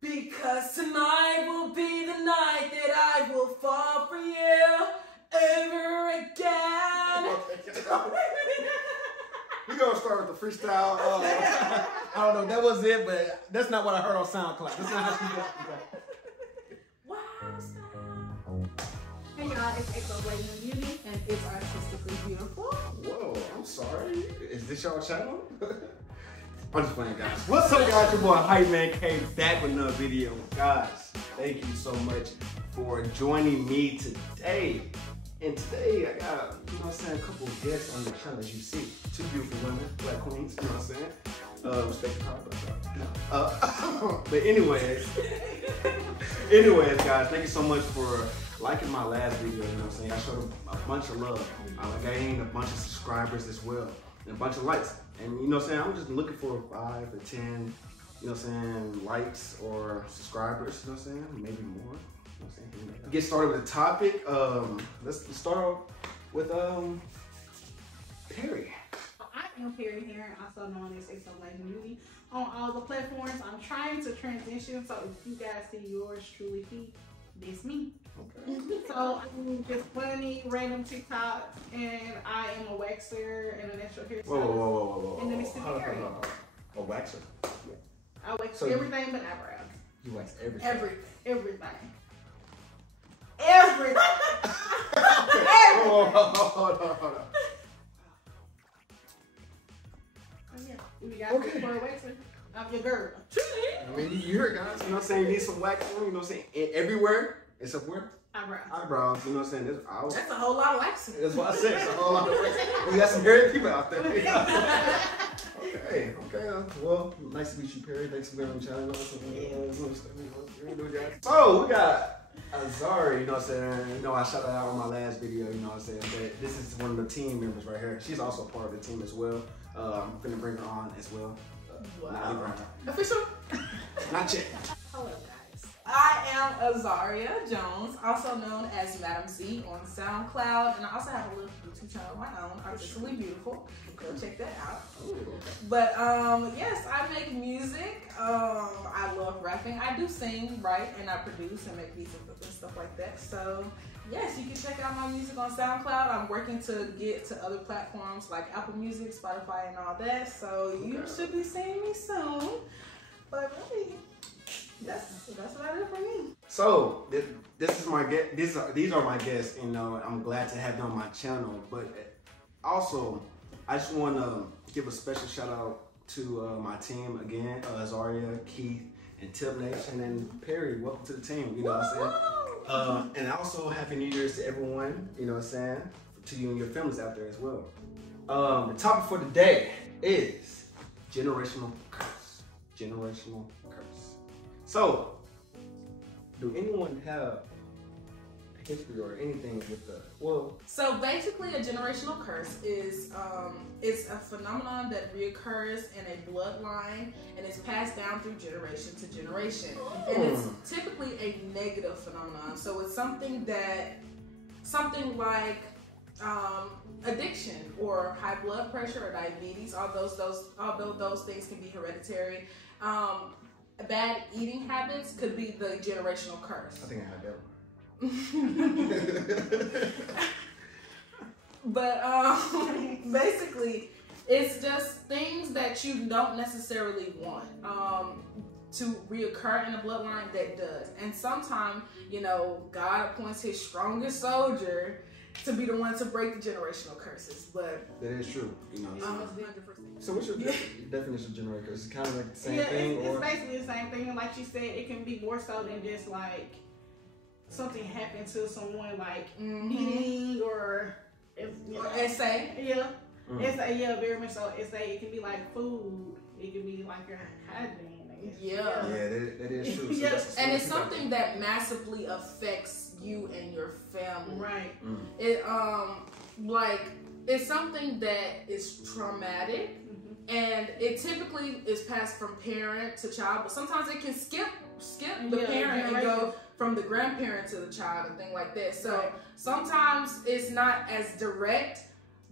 Because tonight will be the night that I will fall for you ever again. We're going to start with the freestyle. I don't know, that was it, but that's not what I heard on SoundCloud. That's not how she got it. Wow, style. Hey y'all, it's XO Blatant Beauty, and it's artistically beautiful. Whoa, I'm sorry. Is this y'all channel? I'm just playing, guys. What's up, guys? Your boy Hype Man came back with another video. Guys, thank you so much for joining me today. And today I got, you know what I'm saying, a couple of guests on the channel, as you see. Two beautiful women, black queens, you know what I'm saying? Respect the power, but anyways, guys, thank you so much for liking my last video, you know what I'm saying? I showed a bunch of love. I gained a bunch of subscribers as well, and a bunch of likes. And you know what I'm saying, I'm just looking for 5 or 10, you know what I'm saying, likes or subscribers, you know what I'm saying? Maybe more. You know what I'm saying? Get started with the topic. Let's start off with Perri. I am Perri Herron, also known as XO Blatant Beauty, on all the platforms. I'm trying to transition, so if you guys see yours truly feed, it's me. Okay. So I'm just funny, random TikToks, and I am a waxer and a natural hair stylist. Whoa. In the Mississippi area. A waxer? I wax So everything but eyebrows. You wax everything? Everything. Hold on. We got Okay. for a waxer. I'm your girl. I mean, you heard, guys, you know what I'm saying? You need some wax on, you know what I'm saying? Everywhere, except where? Eyebrows. Eyebrows, you know what I'm saying? That's a whole lot of waxing. That's what I said. It's a whole lot of waxing. We got some hairy people out there. Okay. Well, nice to meet you, Perri. Thanks for being on the channel. So, we got Azaria, you know what I'm saying? You know, I shouted her out on my last video, you know what I'm saying? But this is one of the team members right here. She's also part of the team as well. I'm gonna bring her on as well. Wow. Official? Not yet. Hello, guys. I am Azaria Jones, also known as Madam Z on SoundCloud, and I also have a little YouTube channel of my own, Artistically Beautiful. Go check that out. But yes, I make music. I love rapping. I do sing, write, and I produce and make beats and stuff like that. So yes, you can check out my music on SoundCloud. I'm working to get to other platforms like Apple Music, Spotify, and all that. So you should be seeing me soon. But really, that's what I do for me. So this is my guest. These are my guests. You know, I'm glad to have them on my channel. But also, I just want to give a special shout out to my team again, Azaria, Keith, and Tip Nation, and Perri. Welcome to the team. You know what I'm saying? And also Happy New Year's to everyone. You know what I'm saying? To you and your families out there as well. The topic for today is generational curse. Generational curse. So, do anyone have a history or anything with the, So basically a generational curse is it's a phenomenon that reoccurs in a bloodline and is passed down through generation to generation. And it's typically a negative phenomenon. So it's something like addiction or high blood pressure or diabetes, although those things can be hereditary. Bad eating habits could be the generational curse. I think I had that one. But basically, it's just things that you don't necessarily want to reoccur in the bloodline that does. And sometimes, you know, God appoints his strongest soldier to be the one to break the generational curses. But that is true, you know. So what's your definition of generational curse? It's kind of like the same thing? It's basically the same thing. And like you said, it can be more so than just like something happened to someone, like eating or essay. Very much so. Essay. It can be like food. It can be like your hygiene. That is true. So and it's something that massively affects you and your family. Right. It it's something that is traumatic, and it typically is passed from parent to child, but sometimes it can skip the parent and go from the grandparent to the child and things like that. So sometimes it's not as direct,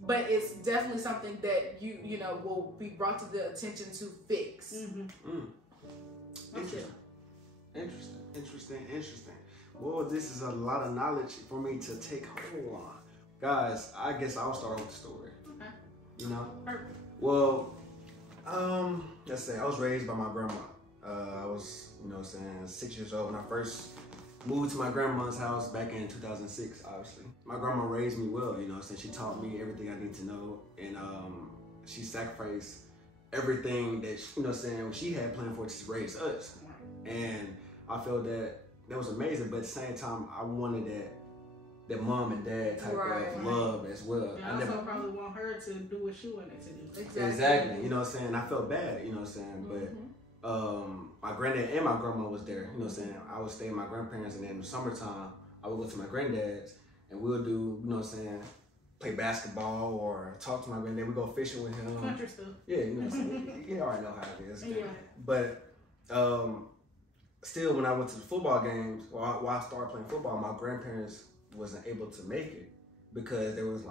but it's definitely something that you know will be brought to the attention to fix. Interesting. Well, this is a lot of knowledge for me to take hold on. Guys, I guess I'll start with the story. Okay. You know? Perfect. Well, let's say I was raised by my grandma. I was, 6 years old when I first moved to my grandma's house back in 2006, obviously. My grandma raised me well, she taught me everything I need to know, and she sacrificed everything that, she had planned for to raise us. And I felt that was amazing, but at the same time, I wanted that mom and dad type of love as well. And I also probably want her to do what she wanted to do. Exactly. I felt bad, but my granddad and my grandma was there, I would stay with my grandparents, and then in the summertime, I would go to my granddad's, and we'll do, play basketball or talk to my granddad. We go fishing with him. Country stuff. Yeah, you already know how it is. Yeah. But still, when I went to the football games, while I started playing football, my grandparents wasn't able to make it because there was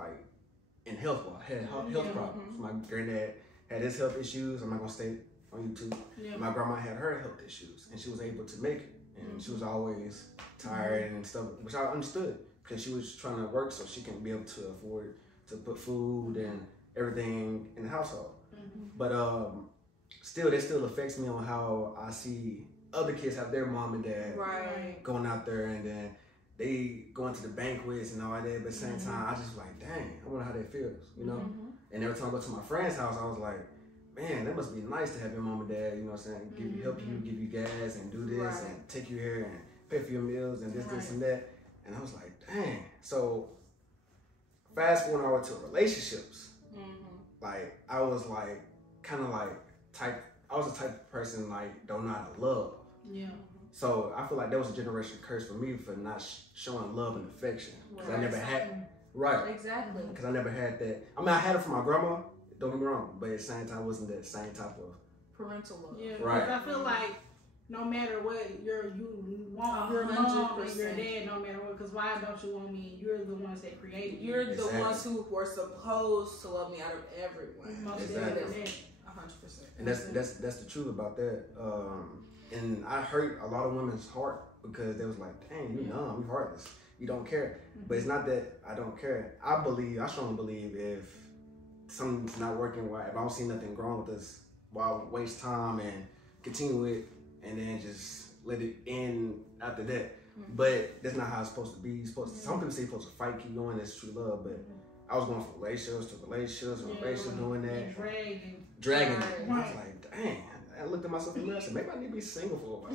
in health problems. My granddad had his health issues. I'm not gonna stay on YouTube. Yeah. My grandma had her health issues, and she was able to make it. And she was always tired and stuff, which I understood because she was trying to work so she can be able to afford to put food and everything in the household. But still, that still affects me on how I see other kids have their mom and dad going out there, and then they going to the banquets and all that. But at the same time, I just like, dang, I wonder how that feels, And every time I go to my friend's house, I was like, man, that must be nice to have your mom and dad, help you, give you gas and do this and take you here and pay for your meals and this and that. And I was like, dang. So fast forward over to relationships, I was I was the type of person don't know how to love. Yeah. So I feel like that was a generation curse for me for not showing love and affection. Because I never had, Exactly. Because I never had that. I mean, I had it from my grandma, don't get me wrong, but at the same time, it wasn't that same type of parental love. Yeah, because I feel like no matter what, you want your mom and your dad, no matter what, because why don't you want me? You're the ones that created you. You're the ones who were supposed to love me out of everyone. Most exactly. 100%. And that's the truth about that. And I hurt a lot of women's heart because they was like, dang, you numb, you heartless, you don't care. But it's not that I don't care. I strongly believe if something's not working right, if I don't see nothing wrong with us, why waste time and continue it and then just let it end after that. But that's not how it's supposed to be. Some people say you're supposed to fight, keep going, that's true love, but I was going from relationships to relationships doing that. Dragging. And I was like, dang. I looked at myself in the mirror and said, maybe I need to be single for a while.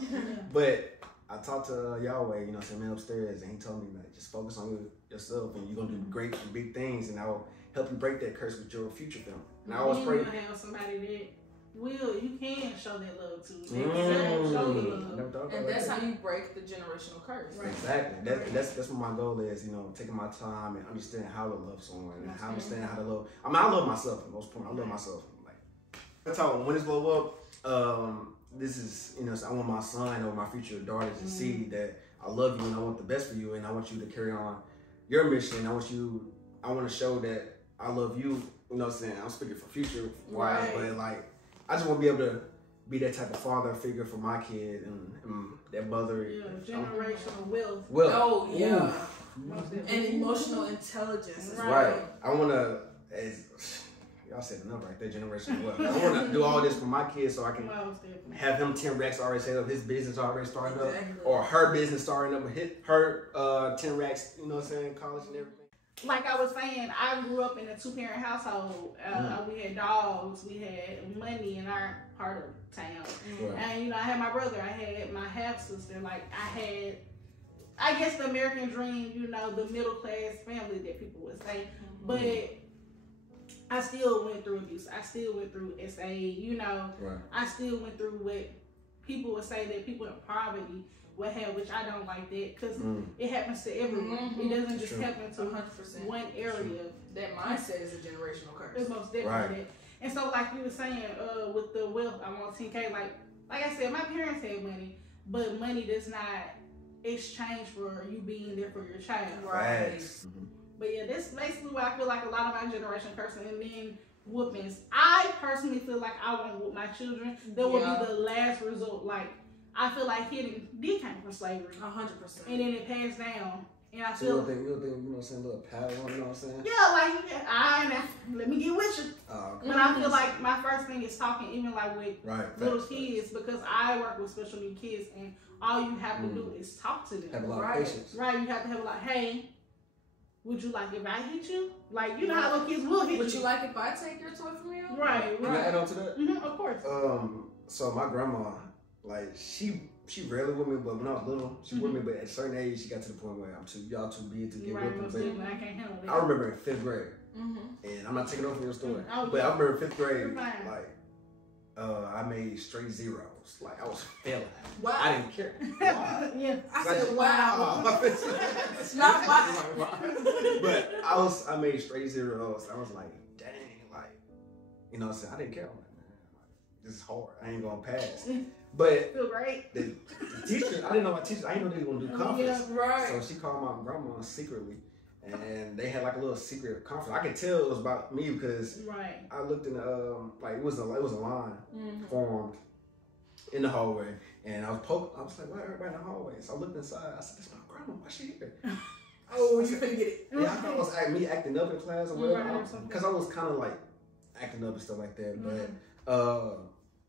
But I talked to Yahweh, man upstairs, and he told me, just focus on yourself and you're going to do great and big things, and I will help you break that curse with your future family. And I always pray. You have somebody that you can show that love to. Show the love. And that's how you break the generational curse. Right. Exactly. That's what my goal is, taking my time and understanding how to love someone and how to understand how to love. I mean, I love myself for the most part. I love myself. That's how when it's blow up, this is, I want my son or my future daughter to see that I love you and I want the best for you and I want you to carry on your mission. I want to show that I love you, I'm speaking for future wise, but I just want to be able to be that type of father figure for my kid and that mother. Yeah, generational wealth. Oh, yeah. And emotional intelligence. Right. I want to, y'all said enough right there, generational wealth. I want to do all this for my kids so I can have him 10 racks already set up, his business already starting up, or her business starting up, her 10 racks, college and everything. Like I was saying, I grew up in a 2-parent household. We had dogs, we had money in our part of town. And, I had my brother, I had my half-sister. I guess the American dream, the middle class family that people would say. But I still went through abuse. I still went through SA, I still went through what people would say that people in poverty would have, which I don't like that because it happens to everyone. It doesn't just happen to 100% one area. That mindset is a generational curse. It's most definitely that. And so, like you were saying, with the wealth, I want 10K. Like I said, my parents had money, but money does not exchange for you being there for your child. Right. But yeah, that's basically why I feel like a lot of my generation cursing, and then whoopings. I personally feel like I won't whoop my children. That will be the last resort. I feel like healing did come from slavery. 100%. And then it passed down. And I So feel you don't think, you know what I'm saying, a little power, you know what I'm saying? yeah, like let me get with you. Okay. But I feel like my first thing is talking, even like with little facts. kids, because I work with special needs kids, and all you have to do is talk to them. Have a lot of patience. Right, you have to have like, hey, would you like if I hit you? Like, you know how little kids will hit you. Would you like if I take your toy from you? Right. Can I add on to that? Of course. So my grandma, like, she rarely with me, but when I was little, she with me. But at a certain age, she got to the point where y'all too big to get with me. I can't handle it. I remember in 5th grade, and I'm not taking over from your story, but I remember in 5th grade, like, I made straight zeros. Like, I was failing. Wow. I didn't care. Wow. Yeah. I said, wow. It's not my. But I made straight zeros. I was like, dang, like, you know what I'm saying? I didn't care. I'm like, man, like, this is hard. I ain't gonna pass. But feel great. The teacher, I didn't know my teacher. I didn't know they were gonna do conference. Yeah, right. So she called my grandma secretly, and they had like a little secret conference. I could tell it was about me because I looked in the like it was a line formed in the hallway, and I was like, why everybody in the hallway? So I looked inside. I said, "This is my grandma. Why she here?" Oh, you couldn't get it. Yeah, I thought it was me acting up in class or whatever, because I was kind of like acting up and stuff like that. But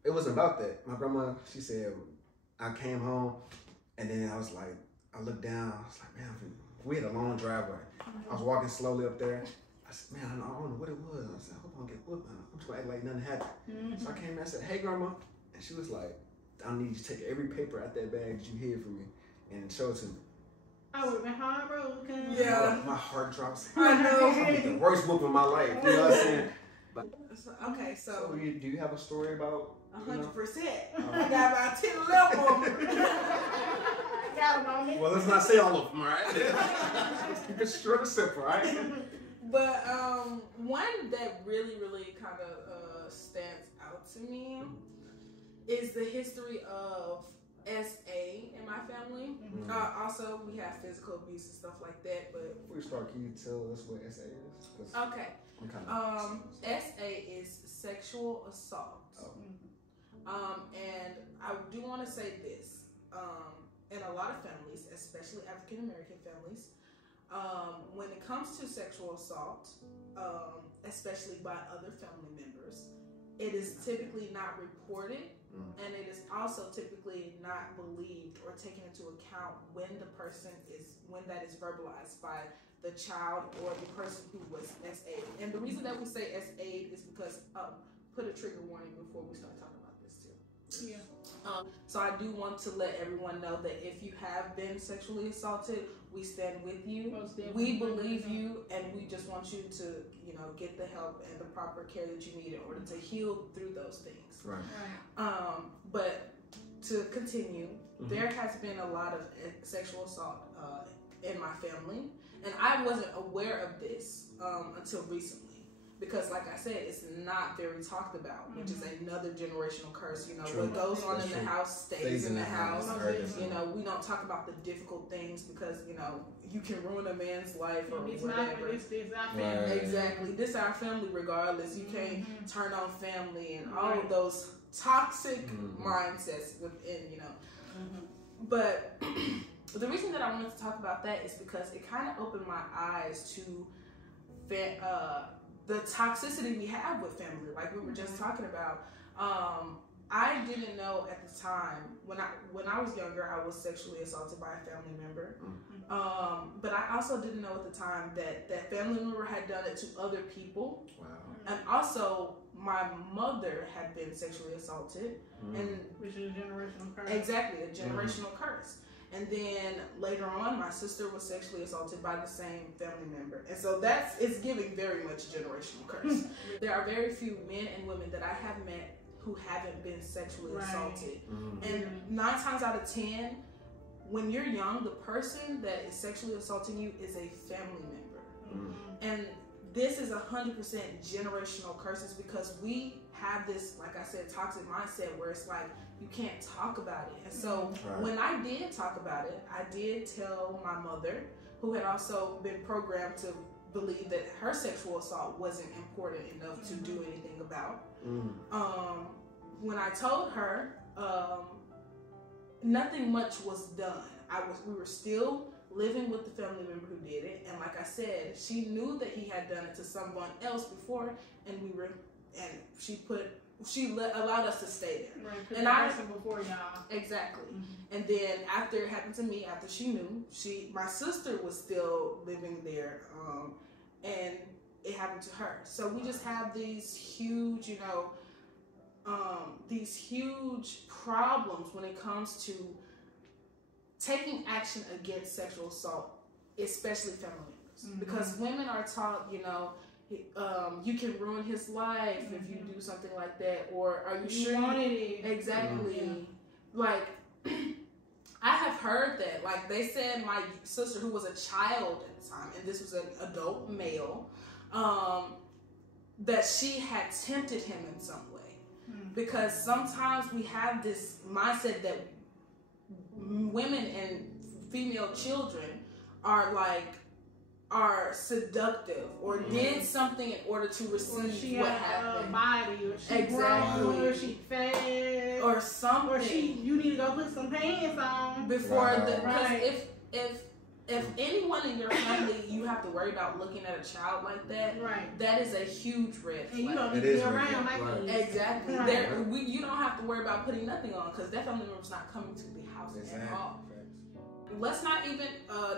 it wasn't about that. My grandma, she said, I came home, and then I was like, I looked down. I was like, man, we had a long driveway. I was walking slowly up there. I said, man, I don't know what it was. I said, I hope I don't get whooped. I'm just gonna act like nothing happened. So I came in, I said, hey, grandma. And she was like, I need you to take every paper out that bag that you hid from me and show it to me. I would have been heartbroken. Yeah. My heart drops. I know. I get the worst whoop in my life. You know what I'm saying? But, okay, so do you have a story about? 100%. I got about 10 left on me. Got them on me. Well, let's not say all of them, all right? Let's keep it short and simple, right? But one that really, really kind of stands out to me is the history of SA in my family. Also, we have physical abuse and stuff like that. But before we start, can you tell us what SA is? Okay. SA is sexual assault. And I do want to say this. In a lot of families, especially African American families, when it comes to sexual assault, especially by other family members, it is typically not reported, and it is also typically not believed or taken into account when that is verbalized by the child or the person who was SA. And the reason that we say SA is because put a trigger warning before we start talking about this too. Yeah. So I do want to let everyone know that if you have been sexually assaulted, we stand with you. We believe you, and we just want you to, get the help and the proper care that you need in order to heal through those things. Right. But to continue, there has been a lot of sexual assault in my family, and I wasn't aware of this until recently. Because, like I said, it's not very talked about, which is another generational curse. What goes on in the house stays in the house. We don't talk about the difficult things because, you can ruin a man's life or whatever. Exactly. This is our family regardless. You can't turn on family and all of those toxic mindsets within, But the reason that I wanted to talk about that is because it kind of opened my eyes to the toxicity we have with family, like we were just talking about. I didn't know at the time when I was younger I was sexually assaulted by a family member, but I also didn't know at the time that family member had done it to other people. Wow. And also my mother had been sexually assaulted, and which is a generational curse. Exactly, a generational curse. And then later on, my sister was sexually assaulted by the same family member. And so it's giving very much generational curse. There are very few men and women that I have met who haven't been sexually assaulted. And 9 times out of 10, when you're young, the person that is sexually assaulting you is a family member. And this is 100% generational curses because we have this, like I said, toxic mindset where it's like, you can't talk about it. And so when I did talk about it, I did tell my mother, who had also been programmed to believe that her sexual assault wasn't important enough to do anything about. When I told her, nothing much was done. We were still living with the family member who did it, and like I said, she knew that he had done it to someone else before, and she allowed us to stay there. Right, and I before y'all. Exactly. And then after it happened to me, after she knew, my sister was still living there, and it happened to her. So we just have these huge, these huge problems when it comes to taking action against sexual assault, especially family members, because women are taught, you can ruin his life if you do something like that, or are you sure you wanted it? Exactly. Like, I have heard that. Like, they said my sister, who was a child at the time, and this was an adult male, that she had tempted him in some way. Because sometimes we have this mindset that women and female children are seductive or did something in order to receive what happened. Body, or she exactly, grown, or she fed, or something. Or you need to go put some pants on before if anyone in your family you have to worry about looking at a child like that, that is a huge red flag. And you don't need to be around like this. Exactly. You don't have to worry about putting nothing on because that family member's not coming to the house at all. Let's not even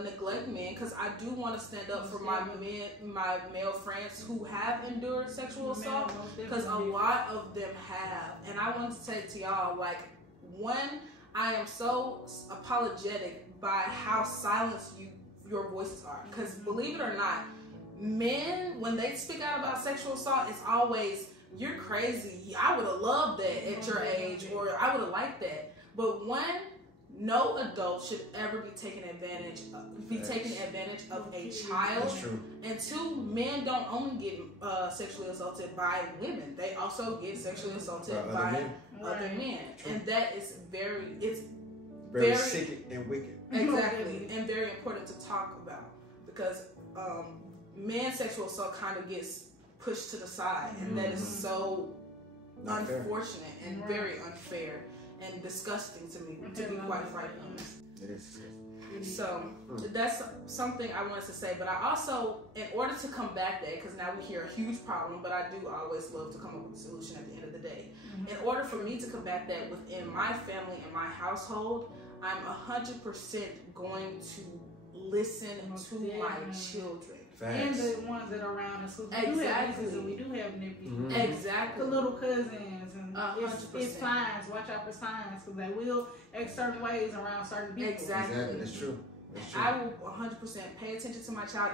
neglect men, because I do want to stand up for my male friends who have endured sexual assault, because a lot of them have. And I want to say to y'all, like, one, I am so apologetic by how silenced your voices are, because believe it or not, men, when they speak out about sexual assault, it's always, you're crazy, I would have loved that at your age, or I would have liked that. But one, no adult should ever be taking advantage of a child. That's true. And two, men don't only get sexually assaulted by women; they also get sexually assaulted by other men. True. And that is very sick and wicked. Exactly, and very important to talk about, because men's sexual assault kind of gets pushed to the side, and that is so unfortunate and very unfair and disgusting to me, to be quite frankly. It is. So that's something I wanted to say. But I also, in order to combat that, because now we hear a huge problem, but I do always love to come up with a solution at the end of the day. In order for me to combat that within my family and my household, I'm 100% going to listen to my children. And the ones that are around us. So we do have nieces and we do have nephews. Exactly. The little cousins. And it's signs. Watch out for signs, because they will act certain ways around certain people. Exactly. That's true. I will 100% pay attention to my child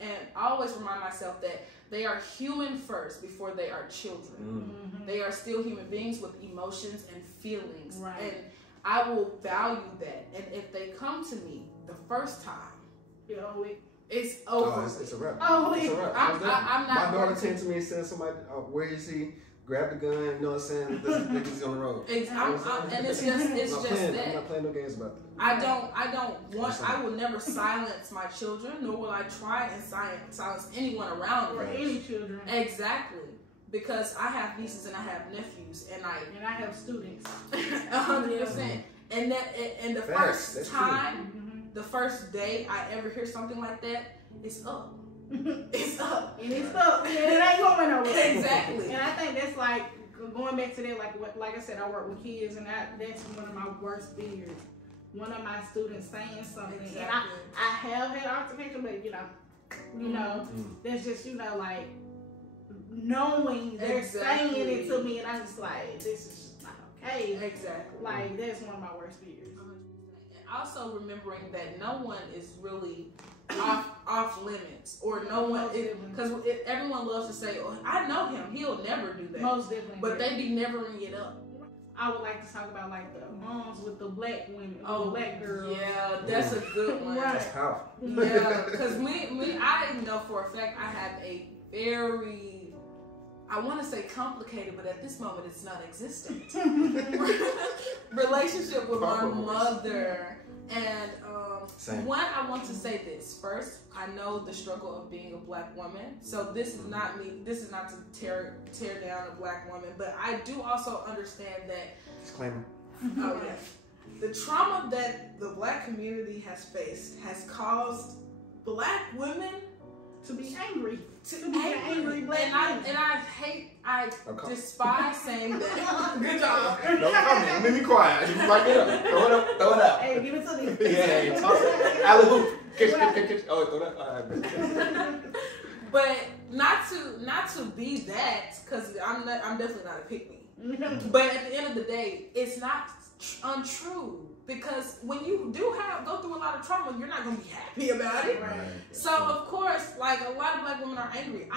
and always remind myself that they are human first before they are children. They are still human beings with emotions and feelings. And I will value that. And if they come to me the first time, it's over. It's a wrap. It's a wrap. I'm not. My daughter came to me and said, "Somebody, where is he? Grab the gun." You know what I'm saying? This is on the road. And it's just that. I'm not playing no games about that. I will never silence my children, nor will I try and silence anyone around me. Or any children. Exactly. Because I have nieces and I have nephews, and I have students. 100%. And the first time. The first day I ever hear something like that, it's up. It's up. And it's up. And it ain't going nowhere. Exactly. And I think that's like, going back to that, like I said, I work with kids, and that's one of my worst fears. One of my students saying something. Exactly. And I have had altercation, but you know, that's just, like, knowing they're saying it to me, and I'm just like, this is just not okay. Exactly. Like, that's one of my worst fears. Also remembering that no one is really off limits, or no one, because everyone loves to say, "Oh, I know him; he'll never do that." Most definitely, but they be nevering it up. I would like to talk about like the moms with the black women, the black girls. Yeah, that's a good one. That's powerful. Yeah, because I know for a fact I have a very, I want to say complicated, but at this moment it's not existent, relationship with my mother. And one, I want to say this first. I know the struggle of being a black woman, so this is not me. This is not to tear down a black woman, but I do also understand that. Disclaimer. the trauma that the Black community has faced has caused Black women to be angry. To be angry Black women. And I despise saying that. Good job. No comment. Let me be quiet. You might get up. Throw it out. Hey, give it to me. Yeah, toss it. Alley hoop. Catch. Oh, throw that. All right. But not to be that, because I'm definitely not a pick me. But at the end of the day, it's not untrue, because when you do go through a lot of trauma, you're not gonna be happy about it. Right. So of course, like a lot of Black women are angry.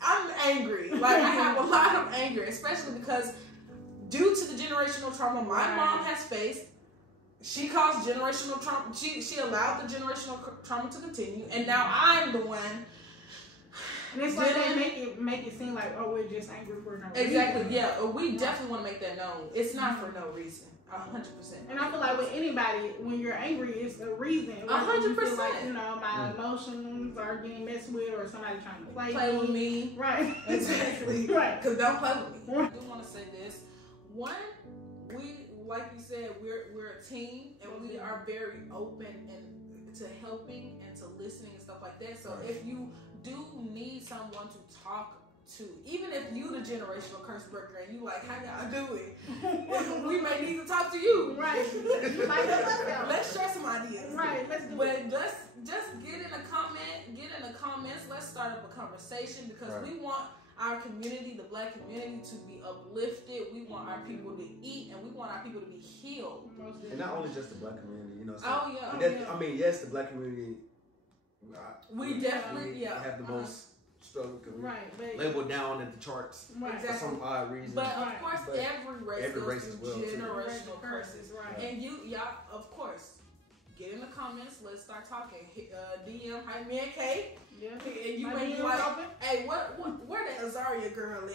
I'm angry. Like I have a lot of anger, especially because due to the generational trauma my mom has faced. She caused generational trauma. She allowed the generational trauma to continue, and now I'm the one. And it's like they make it seem like, oh, we're just angry for no reason. Exactly. Yeah. We definitely want to make that known. It's not for no reason. 100%. And I feel like with anybody, when you're angry, it's a reason. 100%. Like, you know, my emotions are getting messed with, or somebody trying to play with me. Right. Exactly. Right. Because don't play with me. I do want to say this. One, like you said, we're a team, and we are very open and to helping and to listening and stuff like that. So if you do need someone to talk to, even if you the generational curse breaker and you like, how y'all doing? We may need to talk to you. Right. Let's share some ideas. Right. Let's do it. But just get in the comments. Let's start up a conversation, because we want our community, the Black community, to be uplifted. We want our people to eat, and we want our people to be healed. And not only just the Black community, you know. So I mean, yes, the Black community. We definitely have the most struggle, because but labeled down at the charts for some odd reason. But of course, every race goes through generational curses, and y'all, of course, get in the comments. Let's start talking. DM Hype Me and K. Yeah. And you may be like, hey, where that Azaria girl at?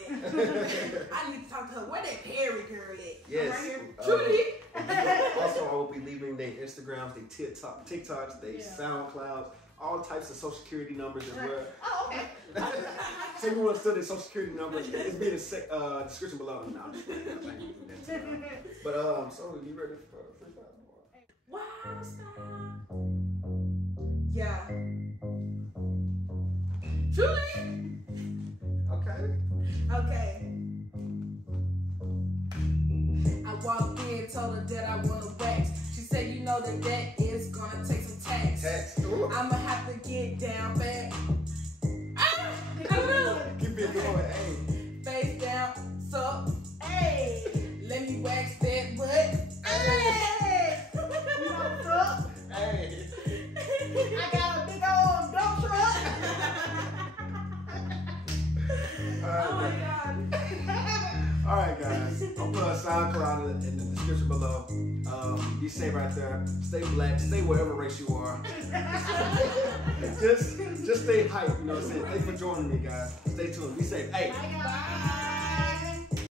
I need to talk to her. Where that Perri girl at? Yes. Right here. Trudy. Also, I will be leaving their Instagrams, their TikToks, their SoundClouds, all types of social security numbers as well. Oh, okay. So if you want to steal their social security numbers, it's be in the description below. No, I'm just kidding. But so you ready for freestyle? Wild style. Yeah. Truly. Okay. I walked in, told her that I want to wax. She said, you know that is gonna take some tax. I'ma have to get down back. Keep it going, hey. Face down, so, hey. Let me wax that butt. Hey. You know, truck. Hey. I got a big old dump truck. Oh my God. Alright guys, I'll put a SoundCloud in the description below. Be safe right there. Stay Black, stay whatever race you are. just stay hype, you know what I'm saying? Thanks for joining me, guys. Stay tuned. Be safe. Hey. Bye.